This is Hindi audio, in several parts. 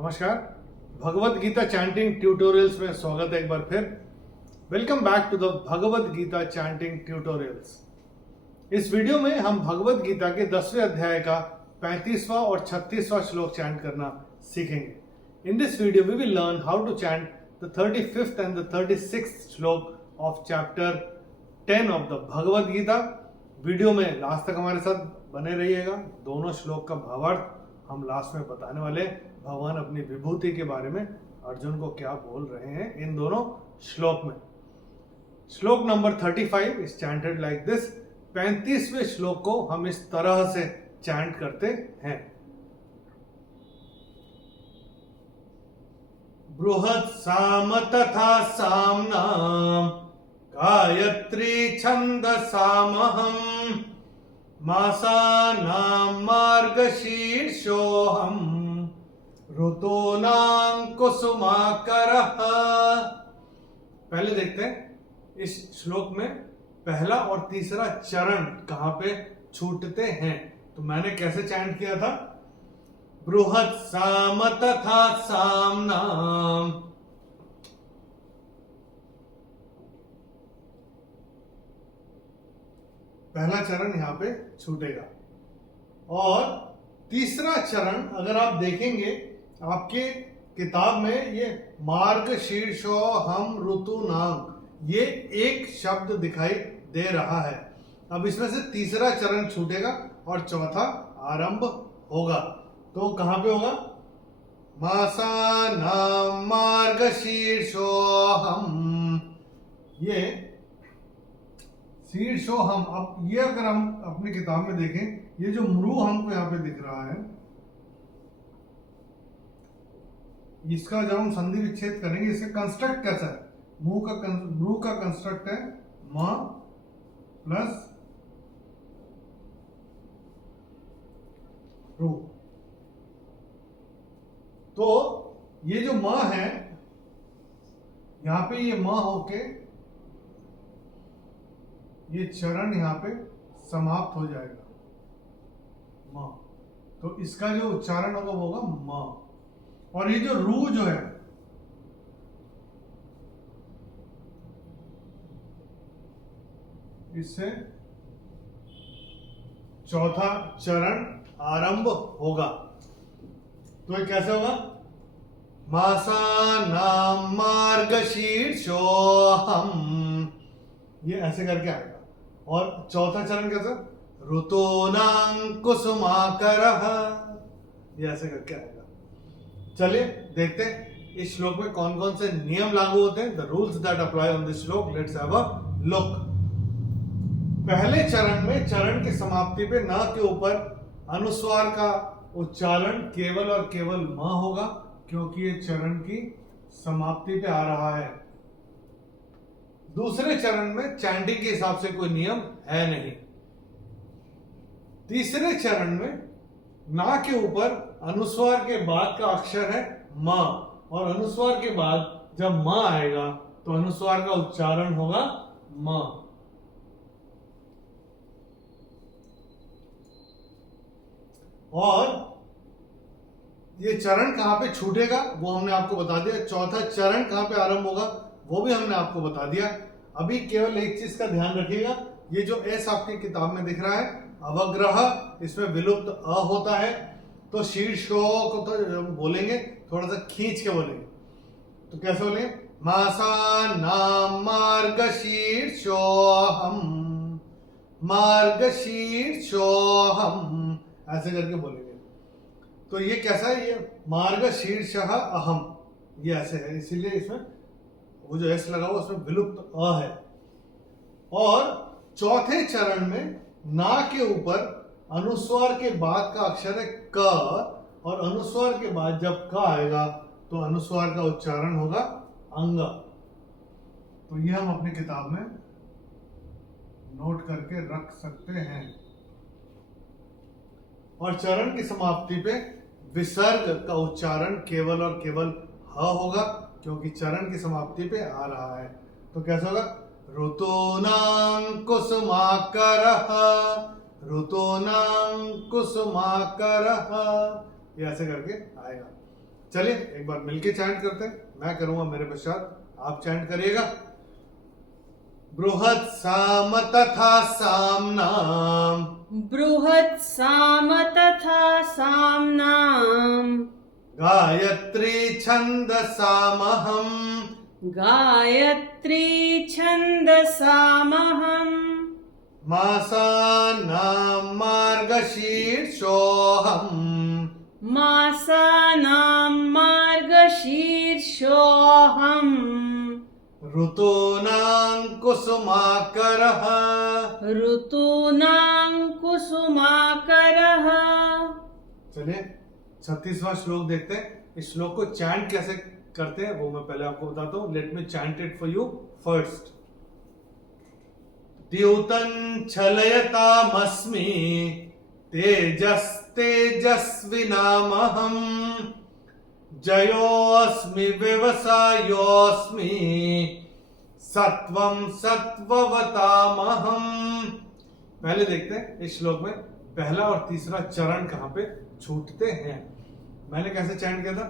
नमस्कार। भगवत गीता चैंटिंग ट्यूटोरियल्स में स्वागत है एक बार फिर। Welcome back to the Bhagavad Gita chanting tutorials. इस वीडियो में हम भगवत गीता के 10वें अध्याय का 35वां और 36वां श्लोक चैंट करना सीखेंगे। In this video we will learn how to chant the 35th and the 36th shloka of chapter 10 of the Bhagavad Gita. Video में लास्ट तक हमारे साथ बने रहिएगा। दोनों श्लोक का भावार्थ हम लास्ट में बताने वाले। भगवान अपनी विभूति के बारे में अर्जुन को क्या बोल रहे हैं इन दोनों श्लोक में। श्लोक number 35 is chanted like this. 35वें श्लोक को हम इस तरह से चैंट करते हैं। बृहत् साम तथा सामनाम गायत्री छंदसामहम् मासानां मार्गशीर्षोऽहम् ऋतूनां कुसुमाकरः। पहले देखते हैं इस श्लोक में पहला और तीसरा चरण कहां पे छूटते हैं। तो मैंने कैसे चैंट किया था? बृहत् साम तथा सामनाम। पहला चरण यहां पे छूटेगा और तीसरा चरण अगर आप देखेंगे आपके किताब में ये मार्ग शीर्षो हम ऋतु नाम ये एक शब्द दिखाई दे रहा है। अब इसमें से तीसरा चरण छूटेगा और चौथा आरंभ होगा। तो कहां पे होगा? मासानां मार्ग शीर्षो हम। ये शीर्षो हम। अब ये अगर हम अपनी किताब में देखें, ये जो मृ हमको यहाँ पे दिख रहा है, इसका जब हम संधि विच्छेद करेंगे इसका कंस्ट्रक्ट कैसा है? मृ का कंस्ट्रक्ट है म प्लस रू। तो ये जो म है यहां पे ये म होके ये चरण यहां पे समाप्त हो जाएगा म। तो इसका जो उच्चारण होगा वो होगा म। और ये जो रू जो है इससे चौथा चरण आरंभ होगा। तो ये कैसे होगा? मासानां मार्गशीर्षो हम। ये ऐसे करके आएगा। और चौथा चरण कैसा? ऋतूनां कुसुमाकरः। ये ऐसे करके आएगा। चलिए देखते हैं इस श्लोक में कौन कौन से नियम लागू होते हैं। The rules that apply on this श्लोक। Let's have a look. पहले चरण में चरण की समाप्ति पे न के ऊपर अनुस्वार का उच्चारण केवल और केवल म होगा, क्योंकि ये चरण की समाप्ति पे आ रहा है। दूसरे चरण में चैंटिंग के हिसाब से कोई नियम है नहीं। तीसरे चरण में ना के ऊपर अनुस्वार के बाद का अक्षर है म, और अनुस्वार के बाद जब म आएगा तो अनुस्वार का उच्चारण होगा म। और ये चरण कहां पे छूटेगा वो हमने आपको बता दिया। चौथा चरण कहां पे आरंभ होगा वो भी हमने आपको बता दिया। अभी केवल एक चीज का ध्यान रखिएगा, ये जो एस आपकी किताब में दिख रहा है अवग्रह, इसमें विलुप्त अ होता है। तो शीर्षो को तो बोलेंगे थोड़ा सा खींच के बोलेंगे। तो कैसे बोलेंगे? मासानां मार्गशीर्षो हम, मार्गशीर्षो हम, ऐसे करके बोलेंगे। तो ये कैसा है? ये मार्गशीर्षः अहम, ये ऐसे है, इसीलिए इसमें वो जो एस लगा हुआ उसमें विलुप्त अ है। और चौथे चरण में ना के ऊपर अनुस्वार के बाद का अक्षर है क, और अनुस्वार के बाद जब क आएगा तो अनुस्वार का उच्चारण होगा अंग। तो ये हम अपनी किताब में नोट करके रख सकते हैं। और चरण की समाप्ति पे विसर्ग का उच्चारण केवल और केवल ह होगा, क्योंकि चरण की समाप्ति पे आ रहा है। तो कैसा होगा? ऋतूनां कुसुमाकरः, ऋतूनां कुसुमाकरः, ये ऐसे करके आएगा। चलिए एक बार मिलके चैंट करते हैं। मैं करूंगा, मेरे पश्चात आप चैंट करिएगा। बृहत् साम तथा साम्नाम, बृहत् साम तथा साम्नाम, गायत्री छन्दसामहम्, गायत्री छन्दसामहम्, मासानां मार्गशीर्षोऽहम्, मासानां मार्गशीर्षोऽहम्, ऋतूनां कुसुमाकरः, ऋतूनां कुसुमाकरः। चलिए 36वां श्लोक देखते हैं। इस श्लोक को चैंट कैसे करते हैं वो मैं पहले आपको बताता हूं। Let me chant it for you first. द्यूतं छलयतामस्मि, तेजस्तेजस्विनामहम्, जयोऽस्मि व्यवसायोऽस्मि, सत्वं सत्ववतामहम्। पहले देखते हैं इस श्लोक में पहला और तीसरा चरण कहां पे छूटते हैं। मैंने कैसे चैंट किया था?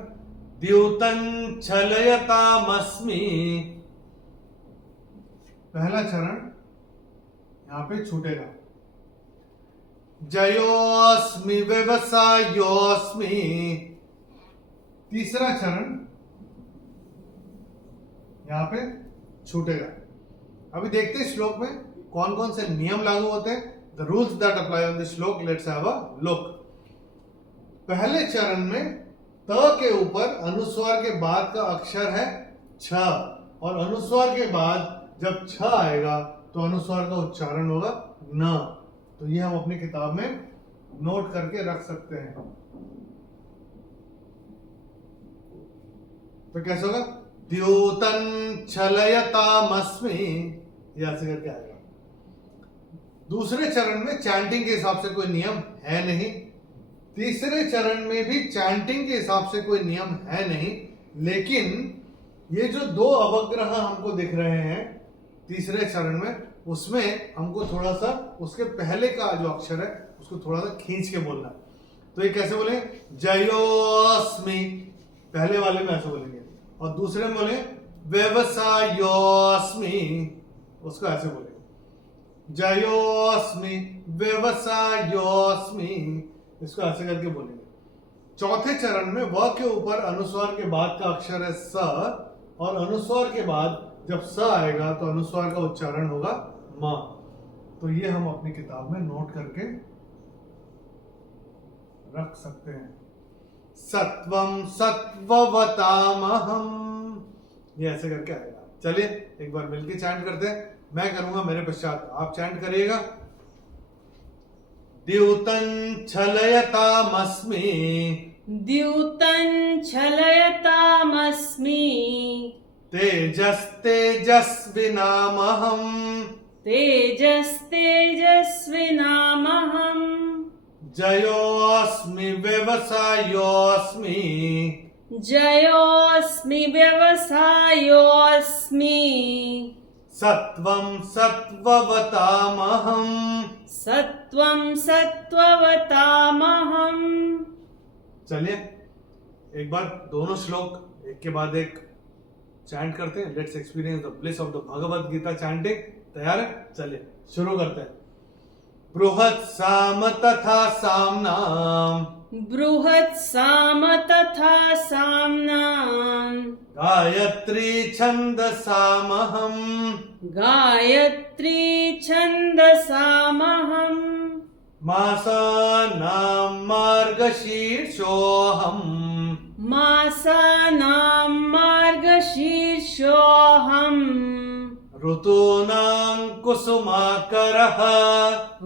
द्यूतं छलयतामस्मि, पहला चरण यहां पे छूटेगा। जयोऽस्मि व्यवसायोऽस्मि, तीसरा चरण यहां पे छूटेगा। अभी देखते हैं श्लोक में कौन कौन से नियम लागू होते हैं। The rules that apply on this श्लोक, लेट्स हैव अ लुक। पहले चरण में त के ऊपर अनुस्वार के बाद का अक्षर है छ, और अनुस्वार के बाद जब छ आएगा तो अनुस्वार का उच्चारण होगा न। तो ये हम अपनी किताब में नोट करके रख सकते हैं। तो कैसे होगा? द्यूतं छलयतामस्मि, ये ऐसे करके आएगा। दूसरे चरण में चैंटिंग के हिसाब से कोई नियम है नहीं। तीसरे चरण में भी चैंटिंग के हिसाब से कोई नियम है नहीं, लेकिन ये जो दो अवग्रह हमको दिख रहे हैं तीसरे चरण में, उसमें हमको थोड़ा सा उसके पहले का जो अक्षर है उसको थोड़ा सा खींच के बोलना। तो ये कैसे बोलेंगे? जयोस्मि, पहले वाले में ऐसे बोलेंगे, और दूसरे में बोले व्यवसायोस्मि, उसको ऐसे बोलेंगे जयोस्मि व्यवसायोस्मि, इसको ऐसे करके बोलेंगे। चौथे चरण में व के ऊपर अनुस्वार के बाद का अक्षर है स, और अनुस्वार के बाद जब स आएगा तो अनुस्वार का उच्चारण होगा म। तो ये हम अपनी किताब में नोट करके रख सकते हैं। सत्वं सत्ववतामहम्, ये ऐसे करके आएगा। चलिए एक बार मिलके चैंट करते हैं। मैं करूंगा, मेरे पश्चात आप चैंट करिएगा। द्यूतं छलयतामस्मि, द्यूतं छलयतामस्मि, तेजस्तेजस्विनामहम्, तेजस्तेजस्विनामहम्, जयोऽस्मि व्यवसायोऽस्मि, जयोऽस्मि व्यवसायोऽस्मि, सत्वं सत्ववतामहम्। सत्वं सत्ववतामहम्। चलिए एक बार दोनों श्लोक एक के बाद एक चैंट करते हैं। Let's experience the bliss of the Bhagavad Gita chanting. तैयार है? चलिए शुरू करते हैं। बृहत् साम तथा साम्नाम, बृहत् साम तथा साम्नाम, गायत्री छन्दसामहम्, गायत्री छन्दसामहम्, मासानां मार्गशीर्षोऽहम्, मासानां मार्गशीर्षोऽहम्, ऋतूनां कुसुमाकरः,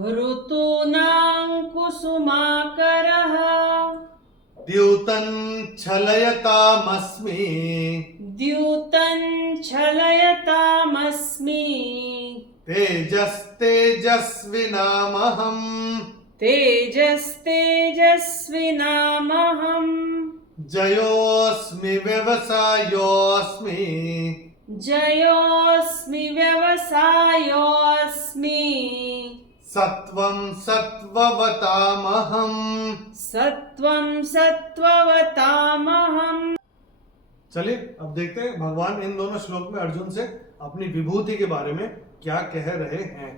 ऋतूनां कुसुमाकरः, द्यूतं छलयतामस्मि, द्यूतं छलयतामस्मि, तेजस्तेजस्विनामहम्, तेजस्तेजस्विनामहम्, जयोऽस्मि व्यवसायोऽस्मि, जयोऽस्मि व्यवसायोऽस्मि, सत्वं सत्ववतामहम्, सत्वं सत्त्ववतामहम्। चलिए अब देखते हैं भगवान इन दोनों श्लोक में अर्जुन से अपनी विभूति के बारे में क्या कह रहे हैं।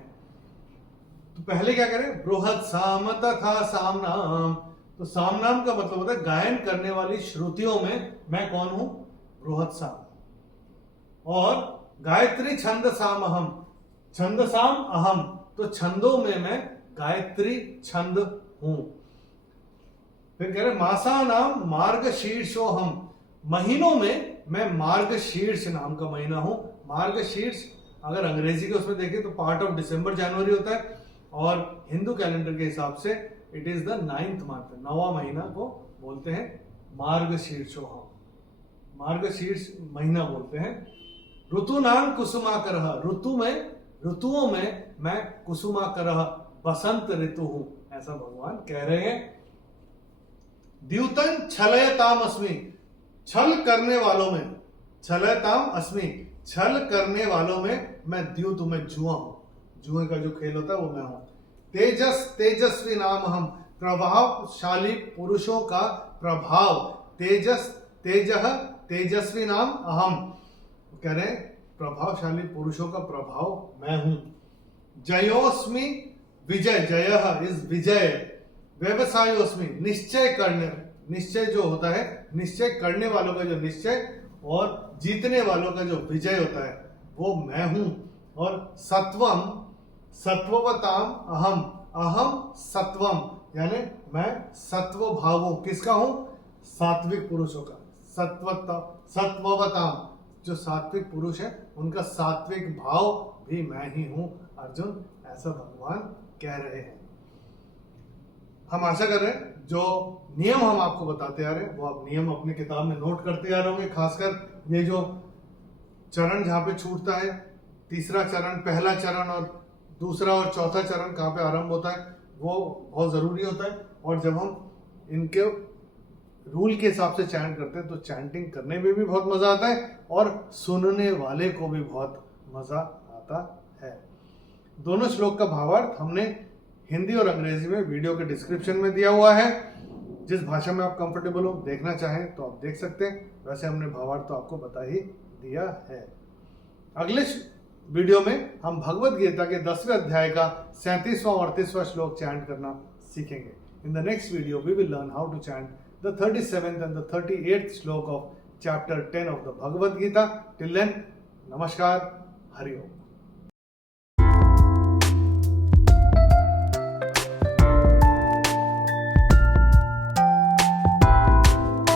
तो पहले क्या करें, बृहत् साम तथा सामनाम। तो सामनाम का मतलब होता है गायन करने वाली श्रुतियों में मैं कौन हूं, बृहत् साम। और गायत्री छंद साम अहम, छंद साम अहम, तो छंदों में मैं गायत्री छंद हूं। फिर कह रहे मासा नाम मार्ग शीर्षो हम, महीनों में मैं मार्ग शीर्ष नाम का महीना हूं। मार्ग शीर्ष अगर अंग्रेजी के उसमें देखें तो पार्ट ऑफ दिसंबर जनवरी होता है, और हिंदू कैलेंडर के हिसाब से it is the 9th month, 9वां महीना को बोलते हैं मार्ग शीर्षो हम, मार्ग शीर्ष महीना बोलते हैं। ऋतु नाम कुसुमाकरः, ऋतुओं में मैं कुसुमाकरः बसंत ऋतु हूं, ऐसा भगवान कह रहे हैं। द्यूतन छलयताम अस्मि, छल करने वालों में, छलयताम अस्मि, छल करने वालों में मैं द्यूत में जुआ हूं, जुए का जो खेल होता है वो मैं हूं। तेजस्वी नाम हम, प्रभावशाली पुरुषों का प्रभाव, तेजस्वी नाम अहम, कह रहे प्रभावशाली पुरुषों का प्रभाव मैं हूं। जयोस्मि विजय, जय इज विजय, व्यवसायोस्मि निश्चय करने, निश्चय जो होता है निश्चय करने वालों का जो निश्चय और जीतने वालों का जो विजय होता है वो मैं हूं। और सत्वम सत्ववताम अहम, अहम सत्वम, यानी मैं सत्व भाव हूं, किसका हूं, सात्विक पुरुषों का। सत्ववताम, जो सात्विक पुरुष है उनका सात्विक भाव भी मैं ही हूं अर्जुन, ऐसा भगवान कह रहे हैं। हम आशा कर रहे हैं जो नियम हम आपको बताते आ रहे हैं वो आप नियम अपनी किताब में नोट करते आ रहे होंगे। खासकर ये जो चरण जहाँ पे छूटता है, तीसरा चरण, पहला चरण और दूसरा और चौथा चरण कहाँ पे आरंभ होता है, वो बहुत ज़रूरी होता है। और जब हम इनके रूल के हिसाब से चैंट करते हैं तो चैंटिंग करने में भी बहुत मज़ा आता है और सुनने वाले को भी बहुत मज़ा आता है। दोनों श्लोक का भावार्थ हमने हिंदी और अंग्रेजी में वीडियो के डिस्क्रिप्शन में दिया हुआ है। जिस भाषा में आप कंफर्टेबल हो, देखना चाहें तो आप देख सकते हैं। वैसे हमने भावार्थ तो आपको बता ही दिया है। अगले वीडियो में हम भगवत गीता के 10वें अध्याय का 37वां और 38वां श्लोक चैंट करना सीखेंगे। In the next video we will learn how to chant the 37th and the 38th श्लोक of chapter 10 of the Bhagavad Gita. Till then, Namaskar, Hari Om.